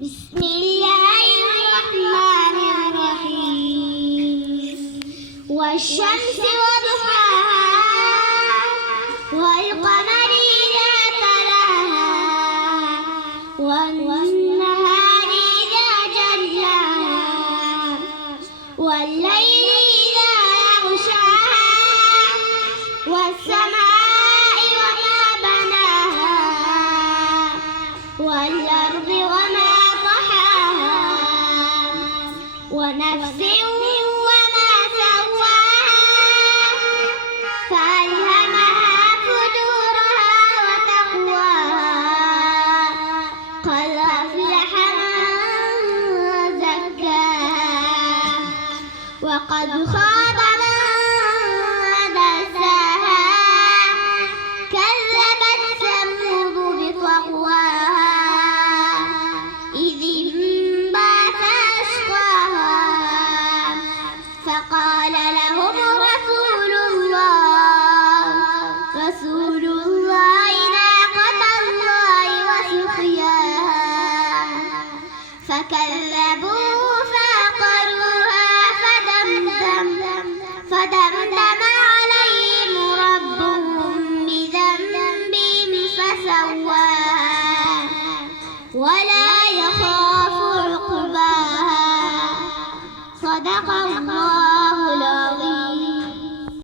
بسم الله الرحمن الرحيم والشمس وضحاها والقمر إذا تلاها والنهار إذا جلاها والليل إذا يغشاها والسماء وما بناها والأرض وما طحاها ونفس وما سواها فألهمها فجورها وتقواها قد أفلح من زكاها وقد خاب